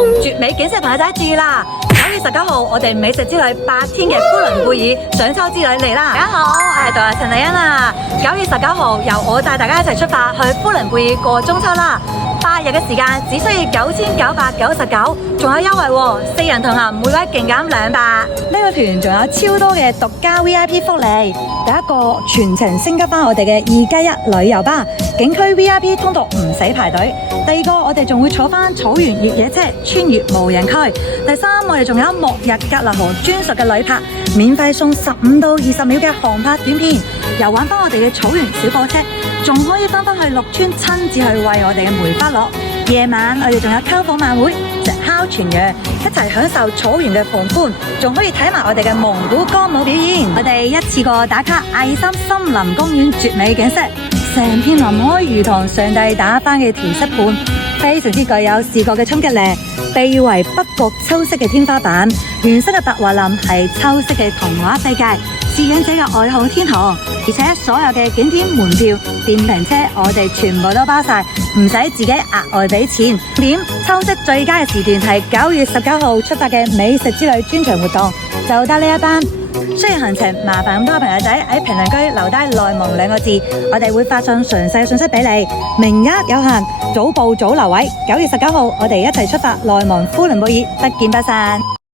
同絕美景色嘅朋友仔注意啦！9月19號，我哋美食之旅8天嘅呼倫貝爾賞秋之旅嚟啦！大家好，我係導遊陳麗欣啊！9月19號，由我帶大家一齊出發去呼倫貝爾過中秋啦！8日嘅時間只需要9999，仲有優惠喎！4人同行，每位勁減200。呢個團仲有超多嘅獨家 VIP 福利。第一個全程升級翻我哋嘅2+1旅遊巴，景區 VIP 通道唔使排隊。第二個，我哋仲會坐翻草原越野車穿越無人區。第三，我哋仲有末日格勒河專屬嘅旅拍，免費送15到20秒嘅航拍短片，又玩翻我哋嘅草原小火車，仲可以翻去綠村親自去餵我哋嘅梅花鹿。夜晚我哋仲有篝火晚會，食烤全羊，一齊享受草原嘅狂歡，仲可以睇埋我哋嘅蒙古歌舞表演。我哋一次過打卡艾森森林公園絕美景色，成片林海如同上帝打翻嘅調色盤，非常之具有視覺嘅衝擊力。被譽為北國秋色嘅天花板，原生嘅白樺林係秋色嘅童話世界，攝影者嘅愛好天堂。而且所有嘅景點門票、電瓶車，我哋全部都包晒，唔使自己額外俾錢。秋色最佳嘅時段係9月19號出發嘅美食之旅專場活動，就得呢一班。雖然行程麻煩咁多朋友仔喺評論區留低內蒙2個字，我哋會發送詳細信息俾你，名額有限，早報早留位。9月19號我哋一齊出發內蒙呼倫貝爾，不見不散。